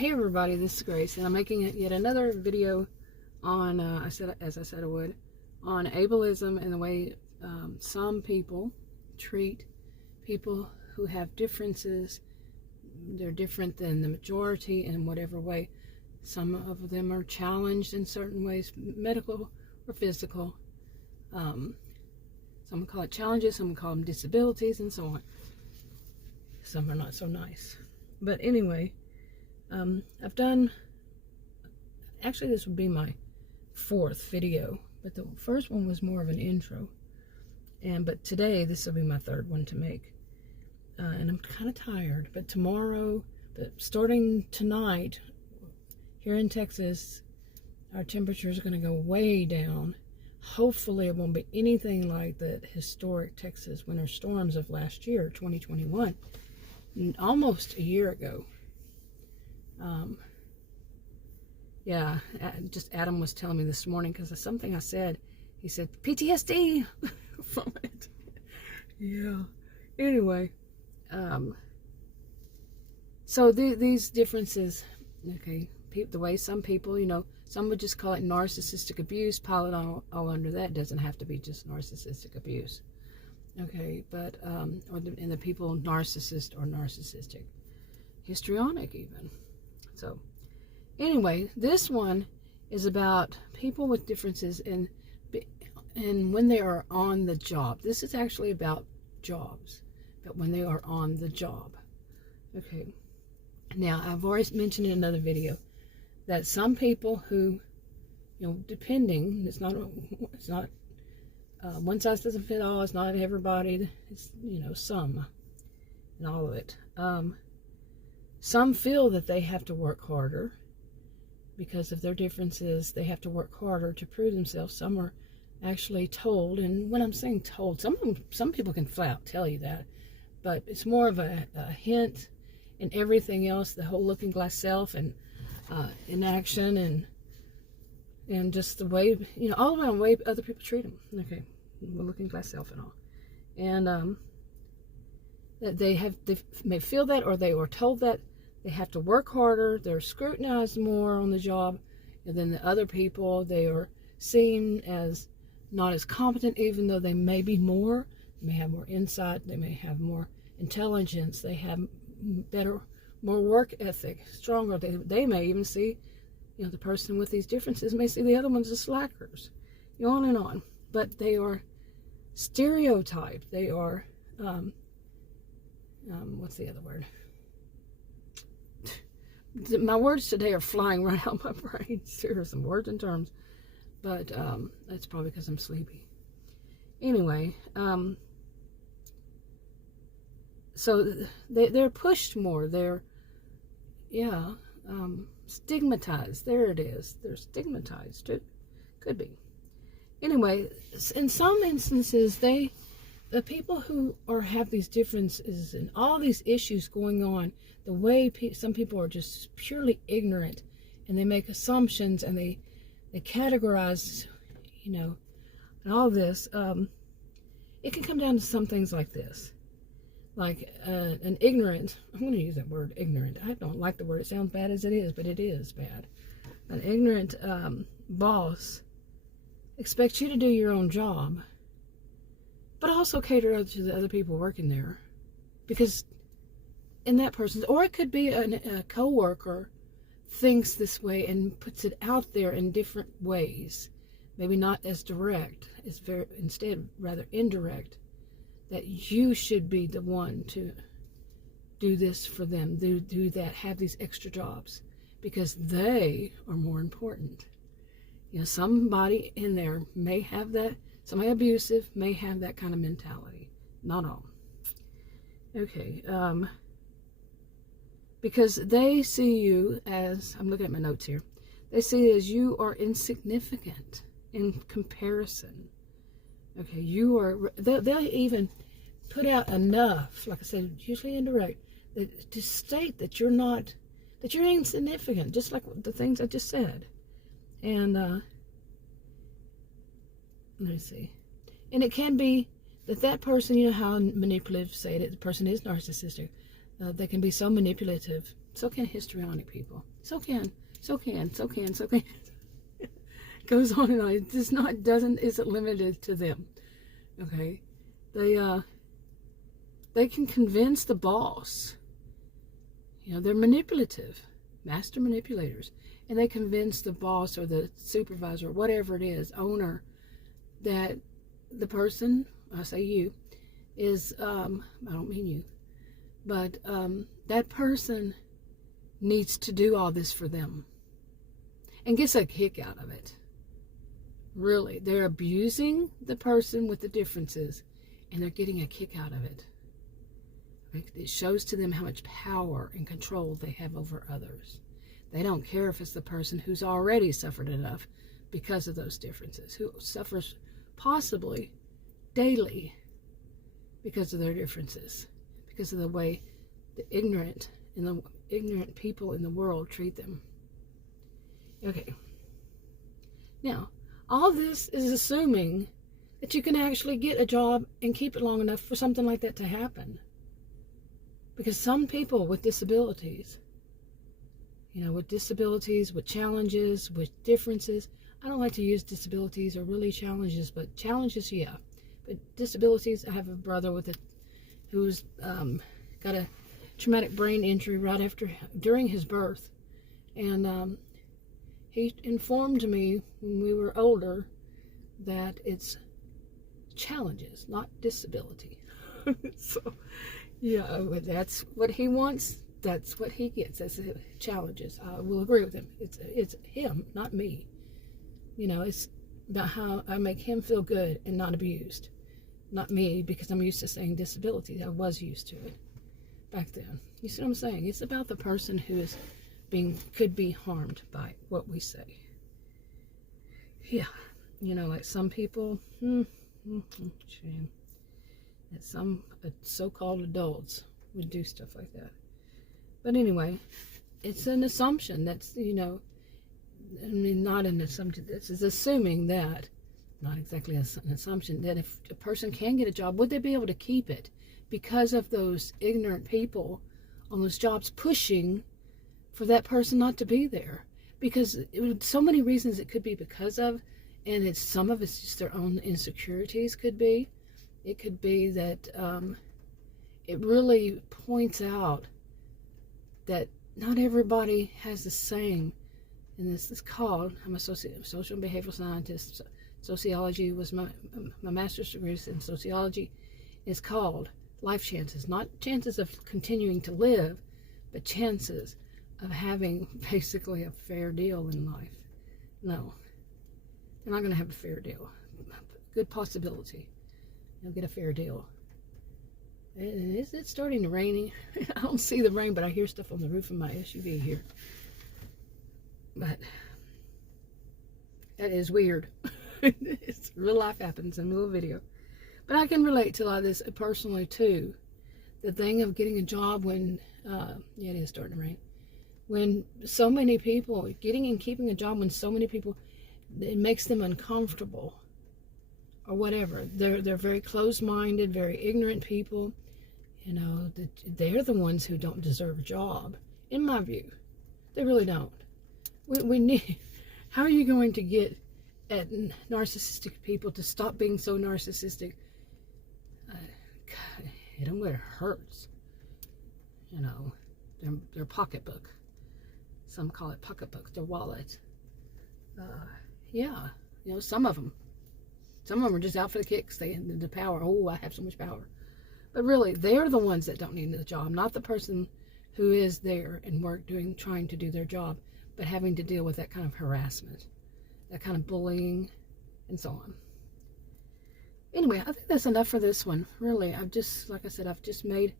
Hey everybody, this is Grace, and I'm making yet another video on, as I said I would, on ableism and the way some people treat people who have differences. They're different than the majority in whatever way. Some of them are challenged in certain ways, medical or physical. Some call it challenges, some call them disabilities, and so on. Some are not so nice. But anyway, I've done, actually this would be my 4th video, but the first one was more of an intro, but today this will be my 3rd one to make, and I'm kind of tired, but tomorrow, starting tonight, here in Texas, our temperature is going to go way down. Hopefully it won't be anything like the historic Texas winter storms of last year, 2021, almost a year ago. Yeah, just Adam was telling me this morning because of something I said. He said PTSD from it. Yeah. Anyway, so these differences, okay, the way some people, some would just call it narcissistic abuse, pile it all under that. It doesn't have to be just narcissistic abuse. Okay, but and the people narcissist or narcissistic, histrionic even. So anyway, this one is about people with differences and when they are on the job. This is actually about jobs, but when they are on the job. Okay. Now, I've already mentioned in another video that some people who, depending, it's not one size doesn't fit all. It's not everybody. It's, some and all of it. Some feel that they have to work harder because of their differences. They have to work harder to prove themselves. Some are actually told, and when I'm saying told, some people can flat out tell you that, but it's more of a hint, and everything else, the whole looking glass self and inaction and just the way, all around the way other people treat them. Okay, the looking glass self and all, and they may feel that, or they were told that they have to work harder. They're scrutinized more on the job, and then the other people, they are seen as not as competent, even though they may be more. They may have more insight. They may have more intelligence. They have more work ethic, stronger. They may even see, the person with these differences may see the other ones as slackers, on and on. But they are stereotyped. They are, what's the other word? My words today are flying right out of my brain. Seriously, words and terms. But that's probably because I'm sleepy. Anyway, so they're pushed more. They're, stigmatized. There it is. They're stigmatized too. Could be. Anyway, in some instances, the people who have these differences and all these issues going on, the way some people are just purely ignorant, and they make assumptions, and they categorize, and all this, it can come down to some things like this. Like an ignorant, I'm going to use that word, ignorant. I don't like the word. It sounds bad as it is, but it is bad. An ignorant boss expects you to do your own job, but also cater to the other people working there. Because in that person's, or it could be a co-worker thinks this way and puts it out there in different ways. Maybe not as direct, instead rather indirect, that you should be the one to do this for them, do that, have these extra jobs, because they are more important. Somebody in there may have that, somebody abusive may have that kind of mentality. Not all. Okay, because they see you as, I'm looking at my notes here, they see you as you are insignificant in comparison. Okay, they'll even put out enough, like I said, usually indirect, to state that you're insignificant, just like the things I just said. And let me see. And it can be that person, how manipulative, say that the person is narcissistic. They can be so manipulative So can histrionic people. So can. Goes on and on. It does not, isn't limited to them. Okay? They can convince the boss. You know, they're manipulative. Master manipulators. And they convince the boss or the supervisor, whatever it is, owner, that the person, I say you, is, I don't mean you, but that person needs to do all this for them and gets a kick out of it. Really, they're abusing the person with the differences and they're getting a kick out of it. It shows to them how much power and control they have over others. They don't care if it's the person who's already suffered enough because of those differences, who suffers possibly daily because of their differences, because of the way the ignorant people in the world treat them. Okay. Now, all this is assuming that you can actually get a job and keep it long enough for something like that to happen. Because some people with disabilities, with challenges, with differences, I don't like to use disabilities or really challenges, but challenges, yeah. But disabilities, I have a brother who's got a traumatic brain injury during his birth. And he informed me when we were older that it's challenges, not disability. So, yeah, that's what he wants. That's what he gets. That's challenges. I will agree with him. It's him, not me. It's about how I make him feel good and not abused. Not me, because I'm used to saying disability. I was used to it back then. You see what I'm saying? It's about the person who could be harmed by what we say. Yeah. Like some people, shame. That some so-called adults would do stuff like that. But anyway, it's an assumption that's, not an assumption. This is assuming that, not exactly an assumption, that if a person can get a job, would they be able to keep it because of those ignorant people on those jobs pushing for that person not to be there? Because so many reasons it could be because of, and some of it's just their own insecurities could be. It could be that it really points out that not everybody has the same, and this is called, I'm a social and behavioral scientist. Sociology was my master's degree in sociology. It's called life chances, not chances of continuing to live, but chances of having basically a fair deal in life. No, they're not going to have a fair deal. Good possibility you'll get a fair deal. Is it starting to rain? I don't see the rain, but I hear stuff on the roof of my SUV here. But that is weird. It's real life happens in a little video. But I can relate to a lot of this personally too. The thing of getting a job when, it is starting to rain. When so many people, getting and keeping a job when so many people, it makes them uncomfortable. Or whatever. They're very closed-minded, very ignorant people. They're the ones who don't deserve a job, in my view. They really don't. We need. How are you going to get at narcissistic people to stop being so narcissistic? God, hit them where it hurts. Their pocketbook. Some call it pocketbook. Their wallet. Yeah. Some of them. Some of them are just out for the kicks. The power. Oh, I have so much power. But really, they're the ones that don't need the job, not the person who is there and trying to do their job, but having to deal with that kind of harassment, that kind of bullying, and so on. Anyway, I think that's enough for this one. Really, like I said, I've just made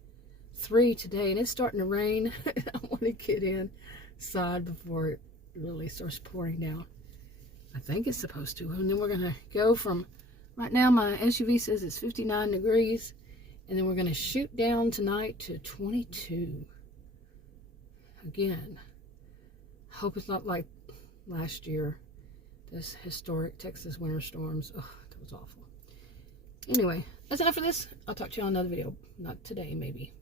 3 today, and it's starting to rain. I want to get inside before it really starts pouring down. I think it's supposed to. And then we're going to go from, right now my SUV says it's 59 degrees. And then we're going to shoot down tonight to 22. Again, hope it's not like last year. This historic Texas winter storms. Oh, that was awful. Anyway, that's enough for this. I'll talk to you on another video. Not today, maybe.